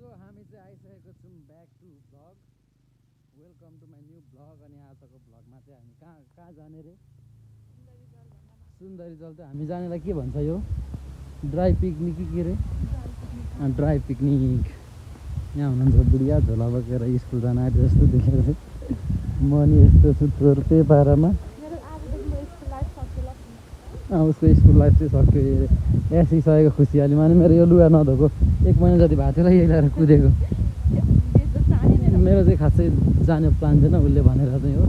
So हामी चाहिँ आइसकेको छौँ back to vlog. Welcome to my new vlog. अनि आजको भ्लगमा चाहिँ हामी कहाँ जाने रे? सुन्दरी जल। त हामी जानेलाई के भन्छ यो? ड्राई पिकनिक के रे? Dry picnic. यहाँ हुनुहुन्छ बुढिया झोला बोकेर स्कुल जान आएको जस्तो देखेर चाहिँ म नि यस्तो छु थोर त्यही पारामा। उसको स्कुल लाइफ चाहिँ सक्यो एसिसकेको खुसियालीमा नि मेरो यो लुगा नधोएको 1 महिना जति भएको थियो यही लगाएर कुदेको। मेरो चाहिँ खासै जाने प्लान थिएन, उसले भनेर चाहिँ हो।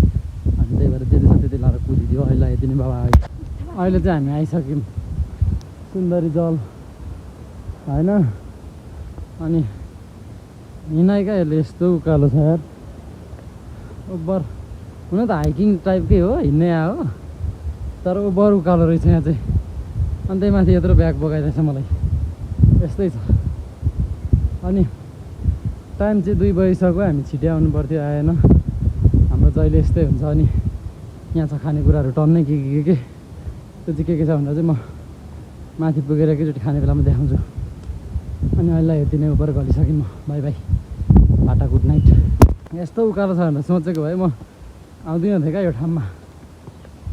अनि त्यही भएर त्यति छ त्यति लगाएर कुदिदियो। अहिले यति नै बाबा आयो। अहिले चाहिँ हामी आइसक्यौँ सुन्दरी जल होइन। अनि हिँडाइ क्या यसले यस्तो उकालो छ यार। ओभर हुन त हाइकिङ टाइपकै हो, हिँड्ने आयो हो, तर ओभर उकालो रहेछ यहाँ चाहिँ। अनि त्यही माथि यत्रो ब्याग बोकाइरहेछ मलाई। यस्तै छ। अनि टाइम चाहिँ 2 बजिसक्यो। हामी छिट्टै आउनु पर्थ्यो, आएन। हाम्रो जहिले यस्तै हुन्छ। अनि यहाँ छ खानेकुराहरू टन्नै के त्यो चाहिँ के छ भन्दा चाहिँ म माथि पुगेर एकैचोटि खाने बेलामा देखाउँछु। अनि अहिले यति नै ओभर गलिसकेँ म। By by, Tata, good night. यस्तो उकालो छ भनेर सोचेको भए म आउँदिनँ थिएँ क्या यो ठाउँमा।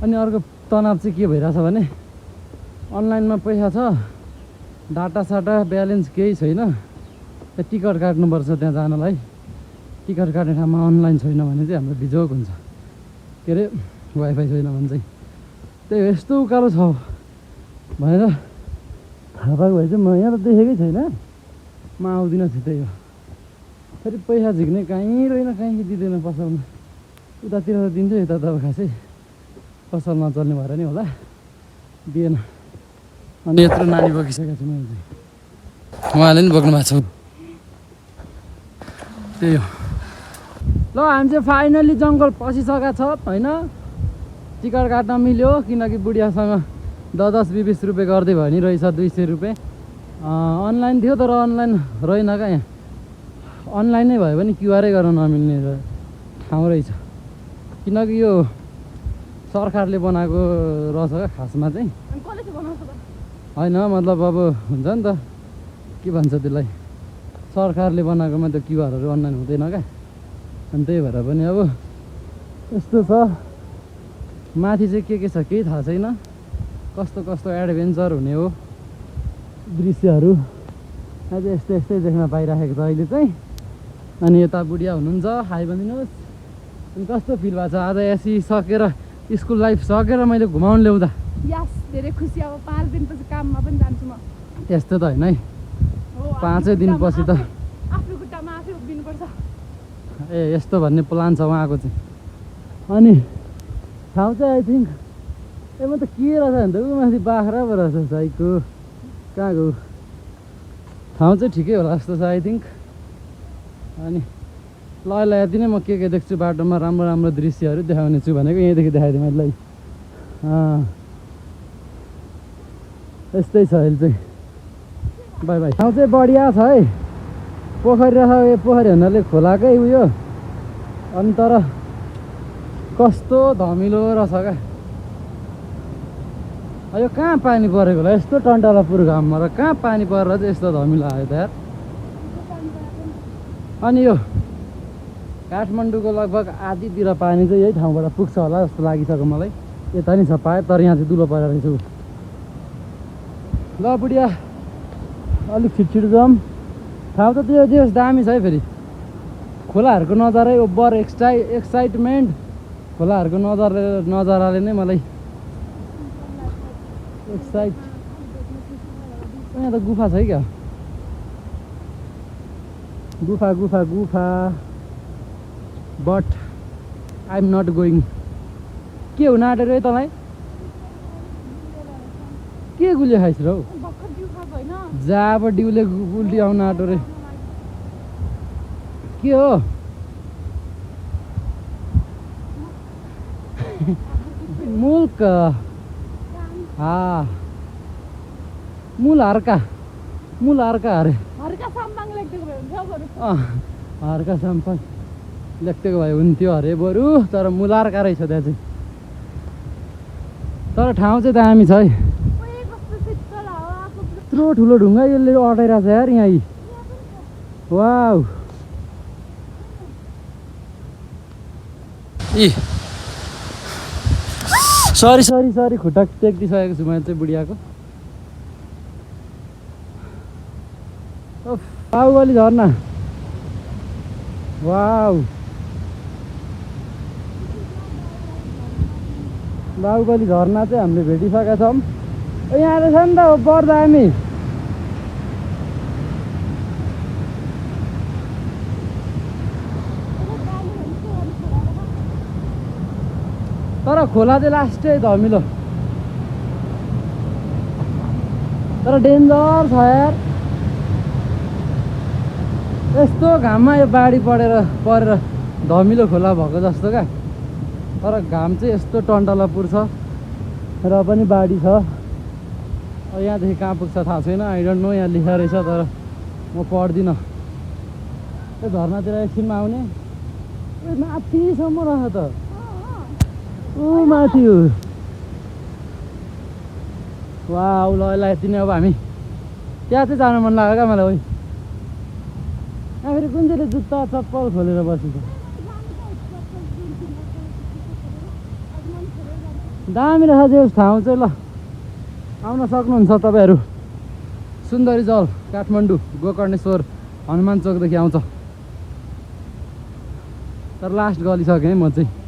अनि अर्को तनाव चाहिँ के भइरहेछ भने अनलाइनमा पैसा छ, डाटा साटा ब्यालेन्स केही छैन। टिकट काट्नुपर्छ त्यहाँ जानलाई। टिकट काट्ने ठाउँमा अनलाइन छैन भने चाहिँ हाम्रो बिजोग हुन्छ। के अरे वाइफाई छैन भने चाहिँ। त्यही हो, यस्तो उकालो छ भनेर थाहा पाएको भए चाहिँ म यहाँ त देखेकै छैन, म आउँदिनँ थिएँ। त्यही हो। फेरि पैसा झिक्ने कहीँ रहेन, कहीँ दिँदैन पसलमा। उतातिर त दिन्छ, यता त अब खासै पसल नचल्ने भएर नि होला दिएन। अनि यत्रो नानी बोकिसकेको छु मैले चाहिँ, उहाँले नि बोक्नु भएको छ। त्यही हो। ल हामी चाहिँ फाइनल्ली जङ्गल पसिसकेका छ होइन। टिकट काट्न मिल्यो किनकि बुढियासँग 10-20 रुपियाँ गर्दै भयो नि रहेछ, 200 रुपियाँ। अनलाइन थियो तर अनलाइन रहेन क्या यहाँ। अनलाइनै भयो भने क्युआरै गर्न नमिल्ने ठाउँ रहेछ। किनकि यो सरकारले बनाएको रहेछ क्या खासमा चाहिँ। होइन मतलब अब हुन्छ नि त, के भन्छ त्यसलाई, सरकारले बनाएकोमा त्यो क्युआरहरू अनलाइन हुँदैन क्या। अनि त्यही भएर पनि अब यस्तो छ। माथि चाहिँ के छ केही थाहा छैन, कस्तो कस्तो एडभेन्चर हुने हो दृश्यहरू अझ यस्तै देख्न पाइराखेको छ अहिले चाहिँ। अनि यता बुढिया हुनुहुन्छ, हाई भनिदिनुहोस्। अनि कस्तो फिल भएको छ आज एसी सकेर, स्कुल लाइफ सकेर मैले घुमाउनु ल्याउँदा? यस, धेरै खुसी। अब 5 दिनपछि काममा पनि जान्छु म। त्यस्तो त होइन है, 5 दिनपछि त आफ्नो खुट्टामा आफै उभिनुपर्छ। ए यस्तो भन्ने प्लान छ उहाँको चाहिँ। अनि ठाउँ चाहिँ आई थिङ्क म त के रहेछ भने त ऊ माथि बाख्रा पो रहेछ साइको। कहाँ गयो? ठाउँ चाहिँ ठिकै होला जस्तो छ आई थिङ्क। अनि ल यति नै। म के देख्छु बाटोमा राम्रो राम्रो दृश्यहरू देखाउने छु भनेको यहीँदेखि देखाइदिएँ मैले। यस्तै छ अहिले चाहिँ। By by. ठाउँ चाहिँ बढिया छ है। पोखरी रहेछ, पोखरी हुनाले खोलाकै उयो। अनि तर कस्तो धमिलो रहेछ क्या। यो कहाँ पानी परेको होला? यस्तो टन्टालापुर घाममा र कहाँ पानी परेर चाहिँ यस्तो धमिलो आयो त यार। अनि यो काठमाडौँको लगभग आधीतिर पानी चाहिँ यही ठाउँबाट पुग्छ होला जस्तो लागिसक्यो मलाई। यता नि छ पाइप, तर यहाँ चाहिँ दुलो परेर रहेछ। ल बुढिया अलिक छिटो जाऊँ। ठाउँ त त्यो जे दामी छ है। फेरि खोलाहरूको नजारै ओभर एक्साइटमेन्ट। खोलाहरूको नजाराले नै मलाई एक्साइट। यहाँ त गुफा छ है क्या, गुफा। But I am not going. के हुन आँटेर है तँलाई? के गुलियो खाइस् र हौ? जहाँ डिउले उल्टी आउन आँटो रे। के हो? मुल्क मूल हर्का अरे हर्का साम्पाङ लेख्दिएको भए हुन्थ्यो अरे बरु। तर मुलार्का रहेछ त्यहाँ चाहिँ। तर ठाउँ चाहिँ दामी छ है। यत्रो ठुलो ढुङ्गा यसले अटाइरहेको छ यार यहाँ। वाउ ए सरी खुट्टा टेक्दिसकेको छु मैले चाहिँ बुढियाको बाहुबली झरना वाउ बाहुबली झरना चाहिँ हामीले भेटिसकेका छौँ यहाँ रहेछ नि त पर्दा हामी तर खोला चाहिँ लास्टै धमिलो तर डेन्जर छ यार यस्तो घाममा यो बाढी परेर धमिलो खोला भएको जस्तो क्या तर घाम चाहिँ यस्तो टन्टला पुर्छ र पनि बाढी छ यहाँदेखि कहाँ पुग्छ थाहा छैन आई डोन्ट नो यहाँ लेखा रहेछ तर म पढ्दिनँ त्यो झरनातिर एकछिनमा आउने माथिसम्म रहेछ त ऊ माथि हो वाउ ल यति नै अब हामी त्यहाँ चाहिँ जानु मन लाग्यो क्या मलाई यहाँ फेरि कुन चाहिँ जुत्ता चप्पल खोलेर बसिन्छ दामी रहेछ त्यो ठाउँ चाहिँ ल आउन सक्नुहुन्छ तपाईँहरू सुन्दरी जल काठमाडौँ गोकर्णेश्वर हनुमान चोकदेखि आउँछ तर लास्ट गलिसकेँ म चाहिँ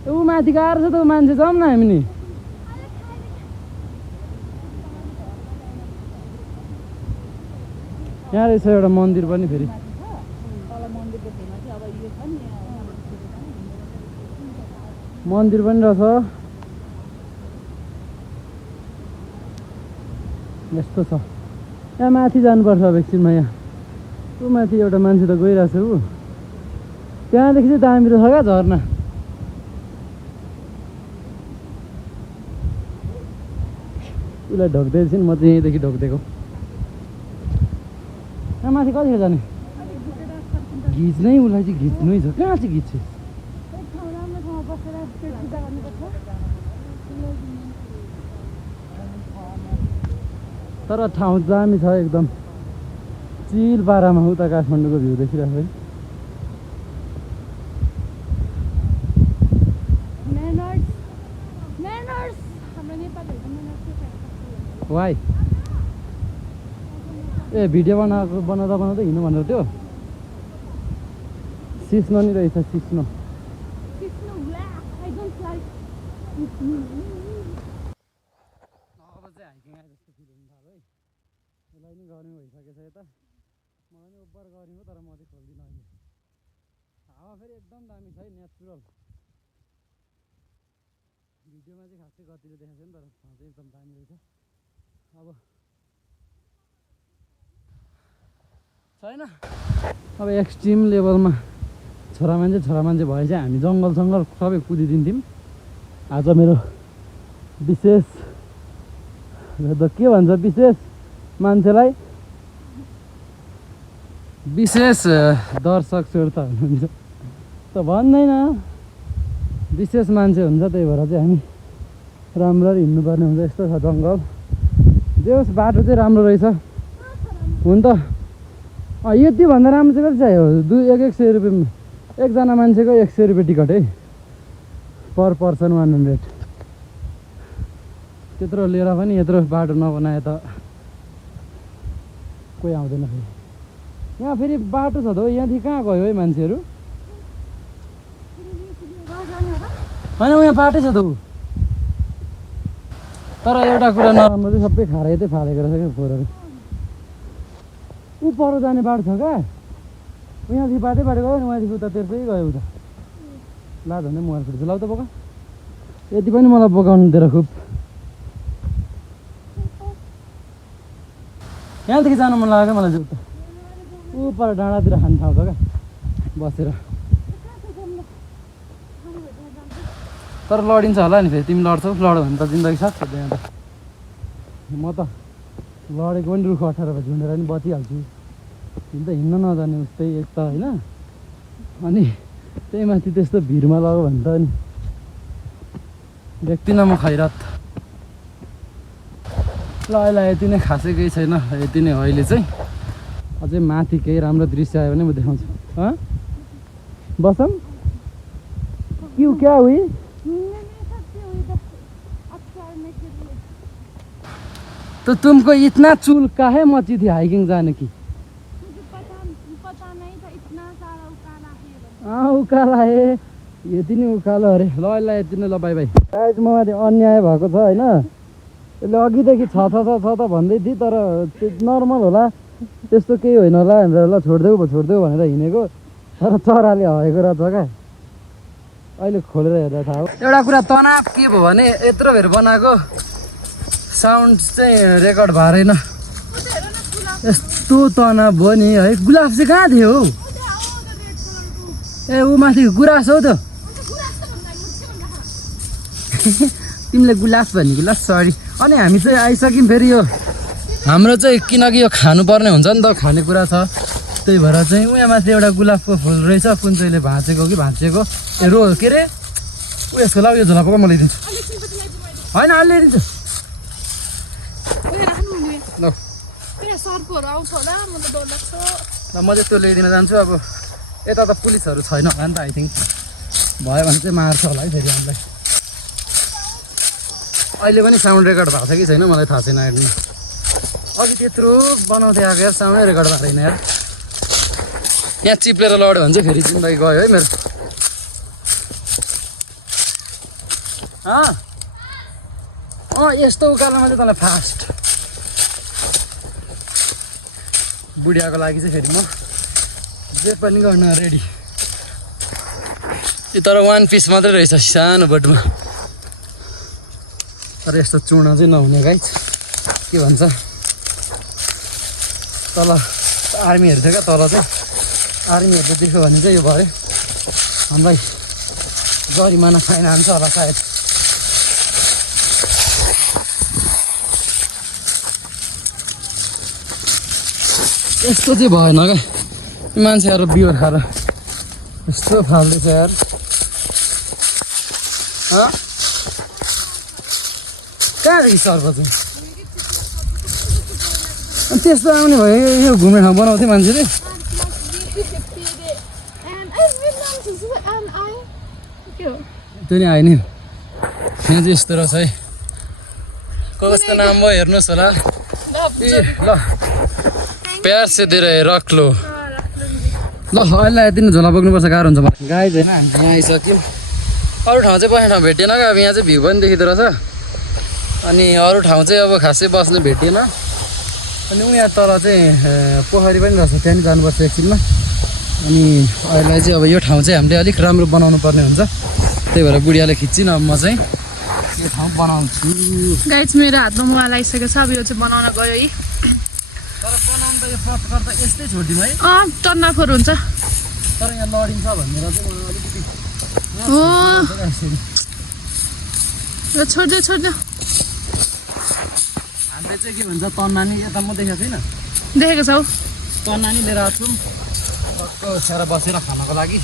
ऊ माथि गाह्रो छ त मान्छे जाउँ न हामी नि यहाँ रहेछ एउटा मन्दिर पनि फेरि मन्दिर पनि रहेछ यस्तो छ यहाँ माथि जानुपर्छ अब एकछिनमा यहाँ ऊ माथि एउटा मान्छे त गइरहेछ ऊ त्यहाँदेखि चाहिँ दामी रहेछ क्या झरना उसलाई ढोक्दैछ नि म चाहिँ यहीँदेखि ढोक्दिएको यहाँ माथि कतिखेर जाने घिच्नै उसलाई चाहिँ घिच्नै छ कहाँ चाहिँ घिच्छु तर ठाउँ दामी छ एकदम चिल पारामा उता काठमाडौँको भ्यू देखिरहेको है वाइ ए भिडियो बनाउँदा हिँड्नु भनेर त्यो सिस्नो नि रहेछ सिस्नो अब चाहिँ हाइकिङ आए जस्तो फिल हुनु थाल्यो है उसलाई नि गर्ने भइसकेछ यता मलाई नि उपर गर्ने हो तर म चाहिँ खोल्दिनँ अहिले हावा फेरि एकदम दामी छ है नेचुरल भिडियोमा चाहिँ खासै गतिले देखाएको छैन तर ठाउँ चाहिँ एकदम दामी रहेछ अब छैन अब एक्सट्रिम लेभलमा छोरा मान्छे भए चाहिँ हामी जङ्गल सबै कुदिदिन्थ्यौँ आज मेरो विशेष के भन्छ विशेष मान्छेलाई विशेष दर्शक श्रोता हुनुहुन्छ त भन्दैन विशेष मान्छे हुन्छ त्यही भएर चाहिँ हामी राम्ररी हिँड्नुपर्ने हुन्छ यस्तो छ जङ्गल जे होस् बाटो चाहिँ राम्रो रहेछ हुन त यति भन्दा राम्रो चाहिँ कति चाहियो 100 रुपियाँ एकजना मान्छेको 100 रुपियाँ टिकट है पर पर्सन 100 त्यत्रो लिएर पनि यत्रो बाटो नबनाए त कोही आउँदैन फेरि यहाँ फेरि बाटो छ त हो यहाँदेखि कहाँ गयो है मान्छेहरू होइन यहाँ बाटै छ त ऊ तर एउटा कुरा नराम्रो चाहिँ सबै खारेतै फालेको रहेछ क्या फोहोरहरू ऊ पर जाने बाटो छ क्या यहाँदेखि बाटै गयो नि उहाँदेखि उता तेर्सै गयो उता ला झन्डै मोबाइल फुट्छ ल त बोका यति पनि मलाई बोकाउनु दिएर खुब यहाँदेखि जानु मन लाग्यो क्या मलाई चाहिँ उता ऊ पर डाँडातिर खाने ठाउँ छ क्या बसेर तर लडिन्छ होला नि फेरि तिमी लड्छौ लड्यो भने त जिन्दगी साथ यहाँ त म त लडेको पनि रुख 18 बजी झुन्डेर पनि बचिहाल्छु हिँड्न त हिँड्न नजाने उस्तै एक त होइन अनि त्यही माथि त्यस्तो भिडमा लाग्यो भने त अनि देख्दिनँ म खैरात ल अहिले यति नै खासै केही छैन यति नै हो अहिले चाहिँ अझै माथि केही राम्रो दृश्य आयो भने म देखाउँछु बसम क्यों क्या हुई तो तुमको इतना चूल काहे मची थी हाइकिंग जाने की उकालो है यति नै उकालो अरे ल ल यति नै ल बाई बाई गाइस म माथि अन्याय भएको छ होइन यसले अघिदेखि छ त भन्दै थिएँ तर त्यो नर्मल होला त्यस्तो केही होइन होला भनेर ल छोडिदेऊ भनेर हिँडेको तर चराले हरेको रहेछ क्या अहिले खोलेर हेर्दा थाहा हो एउटा कुरा तनाव के भयो भने यत्रो बेर बनाएको साउन्ड चाहिँ रेकर्ड भएन यस्तो तनाव भयो नि है गुलाब चाहिँ कहाँ थियो हौ ए ऊ माथि गुराँस हौ त तिमीले गुलास भनेको ल सरी अनि हामी चाहिँ आइसक्यौँ फेरि यो हाम्रो चाहिँ किनकि यो खानुपर्ने हुन्छ नि त खानेकुरा छ त्यही भएर चाहिँ उहाँ माथि एउटा गुलाबको फुल रहेछ कुन चाहिँले भाँचेको कि भाँचिएको ए रो के अरे ऊ यसको लागि यो झोला पक्का म ल्याइदिन्छु होइन अहिले ल्याइदिन्छु ल म चाहिँ त्यो ल्याइदिन जान्छु अब यता त पुलिसहरू छैन होला नि त आई थिङ्क भयो भने चाहिँ मार्छ होला है फेरि हामीलाई अहिले पनि साउन्ड रेकर्ड भएको छ कि छैन मलाई थाहा छैन हेर्नु अघि त्यत्रो बनाउँदै आएको यार साउन्डै रेकर्ड भएको छैन यार यहाँ चिप्लेर लड्यो भने चाहिँ फेरि जिन्दगी गयो है मेरो यस्तो उकालोमा चाहिँ तँलाई फास्ट बुढियाको लागि चाहिँ फेरि म जे पनि गर्न रेडी तर वान पिस मात्रै रहेछ सानो बोटमा तर यस्तो चुना चाहिँ नहुने गाइस के भन्छ तल आर्मीहरू थियो क्या तल चाहिँ आर्मीहरू देख्यो भने चाहिँ यो भरे हामीलाई जरिमाना फाइन हान्छ होला सायद यस्तो चाहिँ भएन क्या मान्छेहरू बियर खाएर यस्तो फाल्दैछ यार कहाँदेखि सर्फ चाहिँ अनि त्यस्तो आउने भयो यो घुम्ने ठाउँ बनाउँथ्यो मान्छेले त्यो नि आयो नि यहाँ चाहिँ यस्तो रहेछ है कसको नाम भयो हेर्नुहोस् होला ए ल प्यार से दिएर रख लो ल अहिले यति नै झोला बोक्नुपर्छ गाह्रो हुन्छ मलाई गाई छैन यहाँ आइसक्यौँ अरू ठाउँ चाहिँ बस्ने ठाउँ भेटिएन क्या अब यहाँ चाहिँ भ्यू पनि देखिँदो रहेछ अनि अरू ठाउँ चाहिँ अब खासै बस्ने भेटिएन अनि उहाँ तल चाहिँ पोखरी पनि रहेछ त्यहाँ नि जानुपर्छ एकछिनमा अनि अहिले चाहिँ अब यो ठाउँ चाहिँ हामीले अलिक राम्रो बनाउनु पर्ने हुन्छ त्यही भएर बुढियाले खिच्चिनँ अब म चाहिँ यो ठाउँ बनाउँछु गाइस मेरो हातमा मोबाइल आइसकेको छ अब यो चाहिँ बनाउन गयो है तर बनाउनु त यो कट गर्दा यस्तै छोडिदिउँ है टन्नाफोर हुन्छ तर यहाँ लडिन्छ भनेर चाहिँ मलाई अलिकति छोडिदियो हामीले चाहिँ के भन्छ तन्नानी यता म देखेको छैन देखेको छौ तन्नानी लिएर आएको छौँ टक्क छेर बसेर खानको लागि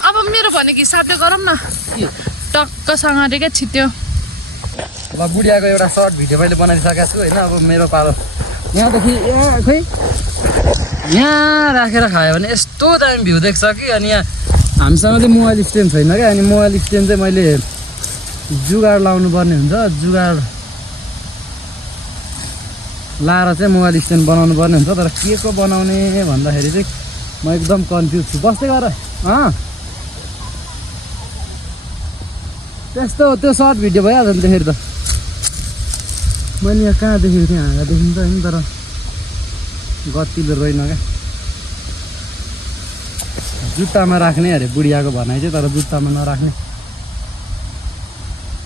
अब मेरो भनेको हिसाबले गरौँ न टक्कसँग क्या छिट्यो ल बुढियाको एउटा सर्ट भिडियो मैले बनाइसकेको छु होइन अब मेरो पालो यहाँदेखि यहाँ खोइ यहाँ राखेर खायो भने यस्तो दामी भ्यू देख्छ कि अनि यहाँ हामीसँग चाहिँ मोबाइल स्ट्यान्ड छैन क्या अनि मोबाइल स्ट्यान्ड चाहिँ मैले जुगाड लाउनु पर्ने हुन्छ जुगाड लाएर चाहिँ मोबाइल स्ट्यान्ड बनाउनु पर्ने हुन्छ तर के को बनाउने भन्दाखेरि चाहिँ म एकदम कन्फ्युज छु बस्दै गर त्यस्तो त्यो सर्ट भिडियो भइहाल्छ नि त्यसरी त मैले यहाँ कहाँ देखेको थिएँ हाँगा देखिन्छ होइन तर गतिलो रहेन क्या जुत्तामा राख्ने अरे बुढियाको भनाइ चाहिँ तर जुत्तामा नराख्ने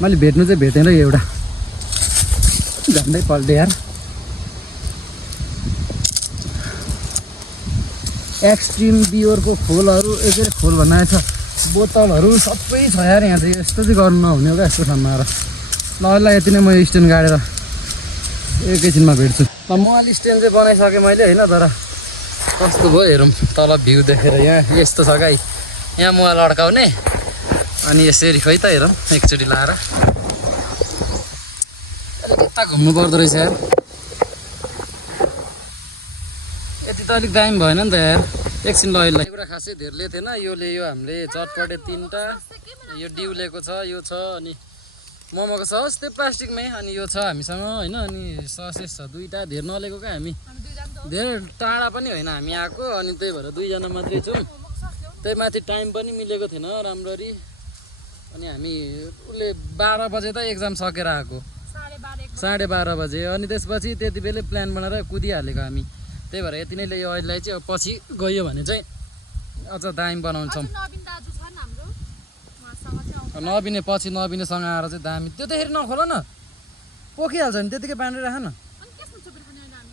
मैले भेट्नु चाहिँ भेटेन एउटा झन्डै पल्टे यार एक्सट्रिम बियरको खोलहरू यसरी खोल बनाएको छ बोतलहरू सबै छ यार यहाँ चाहिँ यस्तो चाहिँ गर्नु नहुने हो क्या यस्तो ठाउँमा आएर ल ल यति नै म स्ट्यान्ड गाडेर एकैछिनमा भेट्छु मोबाइल स्ट्यान्ड चाहिँ बनाइसकेँ मैले होइन तर कस्तो भयो हेरौँ तल भ्यू देखेर यहाँ यस्तो छ गाई यहाँ मोबाइल अड्काउने अनि यसरी खै त हेरौँ एकचोटि लाएर अलिक यता घुम्नु पर्दो रहेछ यार यति त अलिक दामी भएन नि त यार एकछिन ल यसलाई एउटा खासै धेर लिएको थिएन यो ल्यायो हामीले चटपटे 3टा यो डिउ लिएको छ यो छ अनि मोमोको सस त्यो प्लास्टिकमै अनि यो छ हामीसँग होइन अनि ससेस छ 2टा धेर नलिएको क्या हामी धेरै टाढा पनि होइन हामी आएको अनि त्यही भएर 2जना मात्रै छौँ त्यही माथि टाइम पनि मिलेको थिएन राम्ररी अनि हामी उसले 12 बजे त एक्जाम सकेर आएको 12:30 बजे अनि त्यसपछि त्यति बेलै प्लान बनाएर कुदिहालेको हामी त्यही भएर यति नै ल्यायो अहिलेलाई चाहिँ अब पछि गयो भने चाहिँ अझ दामी बनाउँछौँ नबिने पछि नबिनेसँग आएर चाहिँ दामी त्यो त फेरि नखोल न पोखिहाल्छ नि त्यतिकै बाँडेर राख न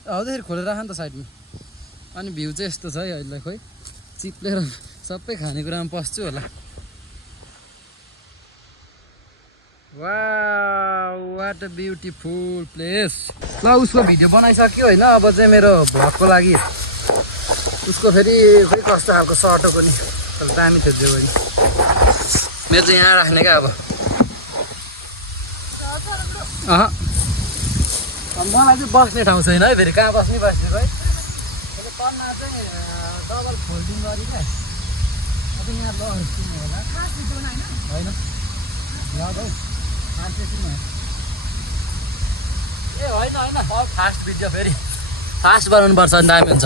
हौ त्यसरी खोलेर राख नि त साइडमा अनि भ्यू चाहिँ यस्तो छ है अहिलेलाई खोइ चिप्लेर सबै खानेकुरामा पस्छु होला wow what a beautiful place ल उसको भिडियो बनाइसक्यो होइन अब चाहिँ मेरो भ्लगको लागि उसको फेरि खोइ कस्तो खालको सर्टको नि दामी थियो त्यो पनि मेरो चाहिँ यहाँ राख्ने क्या अब मलाई चाहिँ बस्ने ठाउँ छैन है फेरि कहाँ बस्ने बस्ने है तन्ना चाहिँ डबल फोल्डिङ गरी क्या अब यहाँ होला होइन ए होइन होइन फास्ट भिडियो फेरि फास्ट बनाउनु पर्छ अनि दामी हुन्छ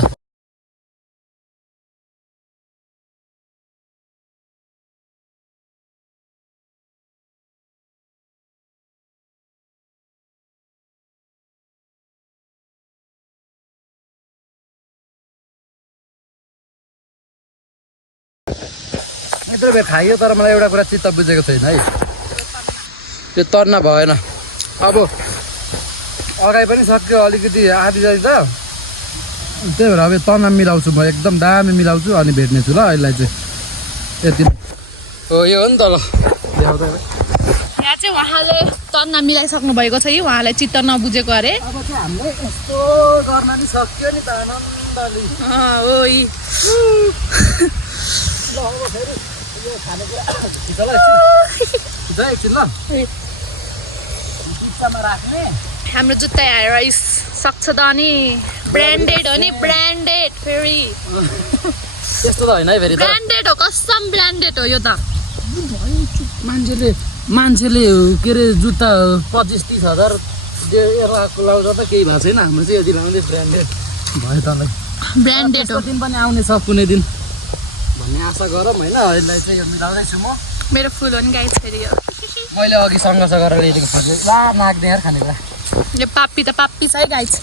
यत्रो बेर खाइयो तर मलाई एउटा कुरा चित्त बुझेको छैन है त्यो तर्ना भएन अब अगाडि पनि सक्यो अलिकति आधी जति त त्यही भएर अब तर्ना मिलाउँछु म एकदम दामी मिलाउँछु अनि भेट्ने छु ल अहिलेलाई चाहिँ यति हो यो हो नि त ल यहाँ चाहिँ उहाँले तन्ना मिलाइसक्नु भएको छ कि उहाँलाई चित्त नबुझेको अरे अब चाहिँ हामीले यस्तो गर्न नि सक्यो नि त आनन्दले हो ल अब फेरि यो खानेकुरा खिच ल एकछिन ल पिज्जामा राख्ने हाम्रो जुत्ता आएर सक्छ त अनि ब्रान्डेड हो नि ब्रान्डेड फेरि त्यस्तो त होइन है फेरि ब्रान्डेड हो कसम ब्रान्डेड हो यो त मान्छेले के अरे जुत्ता 25-30 हजार लाउँछ त केही भएको छैन हाम्रो चाहिँ यति लाउँदै ब्रान्डेड भयो तँलाई ब्रान्डेड हो दिन पनि आउनेछ कुनै दिन भन्ने आशा गरौँ होइन अहिलेलाई चाहिँ यो मिलाउँदैछु म मेरो फुल हो नि गाइस फेरि यो मैले अघि सङ्घर्ष गरेर ल्याइदिएको खोजेँ ला नाग्ने यार खानेकुरा यो पाप्पी त पाप्पी छ है गाइस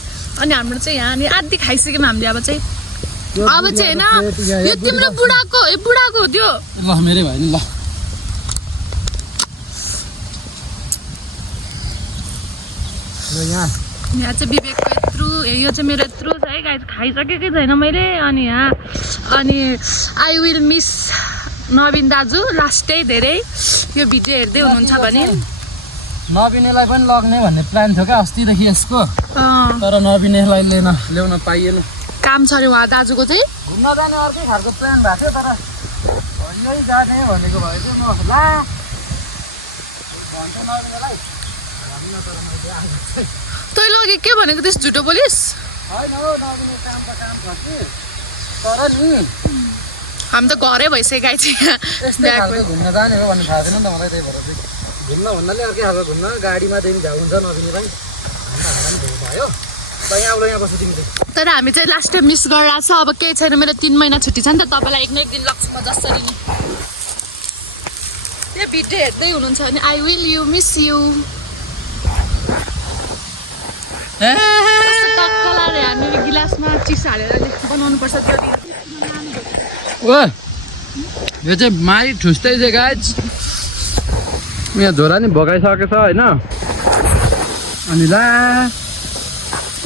अनि हाम्रो चाहिँ यहाँ अनि आधी खाइसक्यौँ हामीले अब चाहिँ होइन यो तिम्रो बुढाको हो त्यो ल मेरै भयो नि ल यहाँ चाहिँ विवेकको यत्रो यो चाहिँ मेरो यत्रो छ है गाइस खाइसकेकै छैन मैले अनि यहाँ अनि आई विल मिस नवीन दाजु लास्टै धेरै यो भिडियो हेर्दै हुनुहुन्छ भने नवीनलाई पनि लग्ने भन्ने प्लान थियो क्या अस्तिदेखि यसको तर नवीनलाई ल्याउन पाइएन काम छ अरे उहाँ दाजुको चाहिँ घुम्न जाने अर्कै खालको प्लान भएको थियो तर यही जाने भनेको भए चाहिँ म ला भन्छ नवीनलाई तैँले अघि के भनेको त्यस झुटो बोलिस् होइन हो नवीन काम त काम छ कि तर नि हामी त घरै भइसक्यो गाई चाहिँ यस्तै खालको घुम्न जाने हो भन्ने थाहा छैन नि त मलाई त्यही भएर चाहिँ घुम्न भन्नाले अर्कै खालको घुम्न गाडीमादेखि भ्याउ हुन्छ नदिने पनि भयो ल यहाँ यहाँ बस्छु तिमी चाहिँ तर हामी चाहिँ लास्ट टाइम मिस गरेर छ अब केही छैन मेरो 3 महिना छुट्टी छ नि त तपाईँलाई एक न एक दिन लाग्छ म जसरी नि त्यो भिडियो हेर्दै हुनुहुन्छ भने I will you miss you टक्कलाले हामीले गिलासमा चिस हालेर बनाउनु पर्छ त्यो ओ यो चाहिँ मारी ठुस्दै चाहिँ गाइज यहाँ झोला नि भगाइसकेको छ होइन अनि ला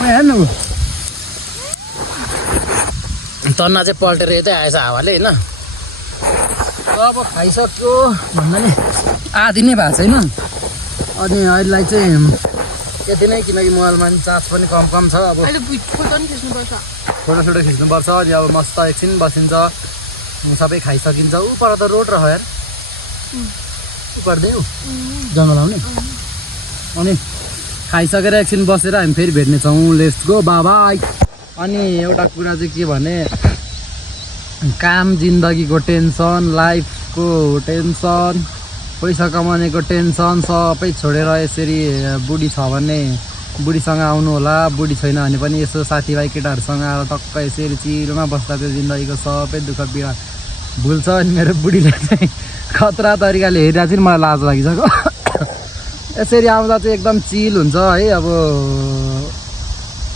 हेर्नु तन्ना चाहिँ पल्टेर यतै आएछ हावाले होइन अब खाइसक्यो भन्दा नि आधी नै भएको छैन अनि अहिलेलाई चाहिँ यति नै किनकि मोबाइलमा नि चार्ज पनि कम छ अब फोटो खिच्नुपर्छ अनि अब मस्त एकछिन बसिन्छ सबै खाइसकिन्छ उपर त रोड रह यार उपर्दै हो जङ्गल आउने अनि खाइसकेर एकछिन बसेर हामी फेरि भेट्नेछौँ लेट्स गो बाई अनि एउटा कुरा चाहिँ के भने काम जिन्दगीको टेन्सन, लाइफको टेन्सन, पैसा कमाउनेको टेन्सन सबै छोडेर यसरी बुढी छ भने बुढीसँग आउनु होला, बुढी छैन भने पनि यसो साथीभाइ केटाहरूसँग आएर टक्क यसरी चिलमा बस्दा त्यो जिन्दगीको सबै दुःख पीडा भुल्छ। अनि मेरो बुढीले चाहिँ खतरा तरिकाले हेरिरहेको चाहिँ मलाई लाज लागिसक्यो। यसरी आउँदा चाहिँ एकदम चिल हुन्छ है। अब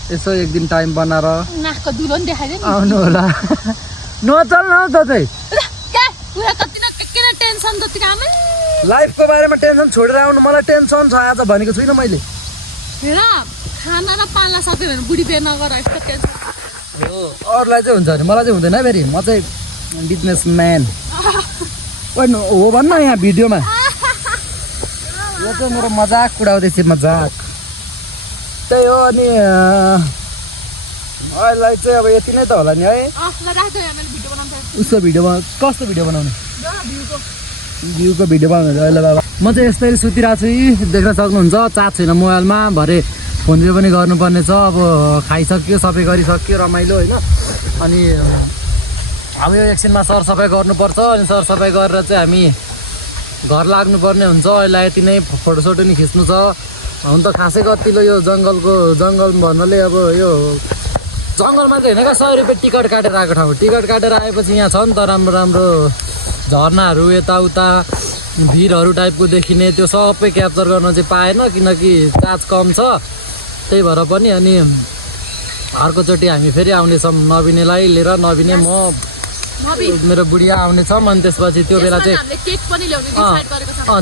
यसो एक दिन टाइम बनाएर नाकको दुलो नि देखाइदियो नि आउनु होला। नचल न त चाहिँ टेन्सन त लाइफको बारेमा टेन्सन छोडेर आउनु। मलाई टेन्सन छ आज भनेको छुइनँ मैले। हेर खाना र पाल्न सक्यो भने बुढी बिहे नगर यस्तो टेन्सन हो। अरूलाई चाहिँ हुन्छ भने मलाई चाहिँ हुँदैन फेरि। म चाहिँ बिजनेसम्यान हो भन्न यहाँ भिडियोमा। यो चाहिँ मेरो मजाक उडाउँदैछ, मजाक त्यही हो। अनि अहिलेलाई चाहिँ अब यति नै त होला नि है। उसको भिडियोमा कस्तो भिडियो बनाउने? भ्यूको भिडियो बनाउनु अहिले बाबा। म चाहिँ यस्तै सुतिरहेको छु, देख्न सक्नुहुन्छ। चार्ज छैन मोबाइलमा, भरे फोन पे पनि गर्नुपर्ने छ। अब खाइसक्यो, सबै गरिसक्यो, रमाइलो होइन। अनि अब यो एकछिनमा सरसफाइ गर्नुपर्छ। अनि सरसफाइ गरेर चाहिँ हामी घर लाग्नुपर्ने हुन्छ। अहिले यति नै फोटोसोटो नि खिच्नु छ। हुन त खासै कतिलो यो जङ्गल भन्नाले अब यो जङ्गलमा चाहिँ होइन क्या 100 रुपियाँ टिकट काटेर आएको ठाउँ। टिकट काटेर आएपछि यहाँ छ नि त राम्रो राम्रो झर्नाहरू, यताउता भिरहरू टाइपको देखिने, त्यो सबै क्याप्चर गर्न चाहिँ पाएन किनकि चार्ज कम छ। त्यही भएर पनि अनि अर्कोचोटि हामी फेरि आउनेछौँ नबिनेलाई लिएर। नबिने म मेरो बुढिया आउनेछौँ। अनि त्यसपछि त्यो बेला चाहिँ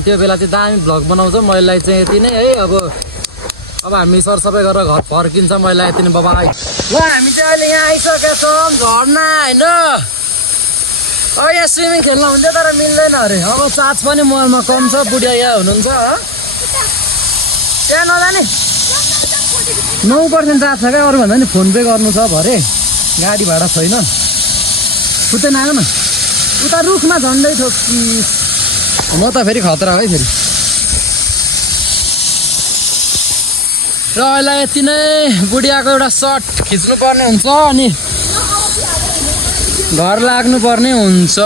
त्यो बेला चाहिँ दामी भ्लग बनाउँछौँ। महिलाई चाहिँ यति नै है। अब हामी सरसफाइ गरेर घर फर्किन्छौँ। महिलाई यति नै बाबाई। ल हामी चाहिँ अहिले यहाँ आइसकेका छौँ झर्ना होइन। अब यहाँ स्विमिङ खेल्न हुन्थ्यो तर मिल्दैन अरे। अब चार्ज पनि मोबाइलमा कम छ। बुढिया यहाँ हुनुहुन्छ, त्यहाँ नजाने 9% चार्ज छ क्या। अरू भन्दा नि फोन पे गर्नु छ भरे, गाडी भाडा छैन। सुत्दैन आयो न उता रुखमा झन्डै ठोक्की। म त फेरि खतरा है फेरि। र अहिले यति नै बुढियाको एउटा सर्ट खिच्नुपर्ने हुन्छ अनि घर लाग्नुपर्ने हुन्छ।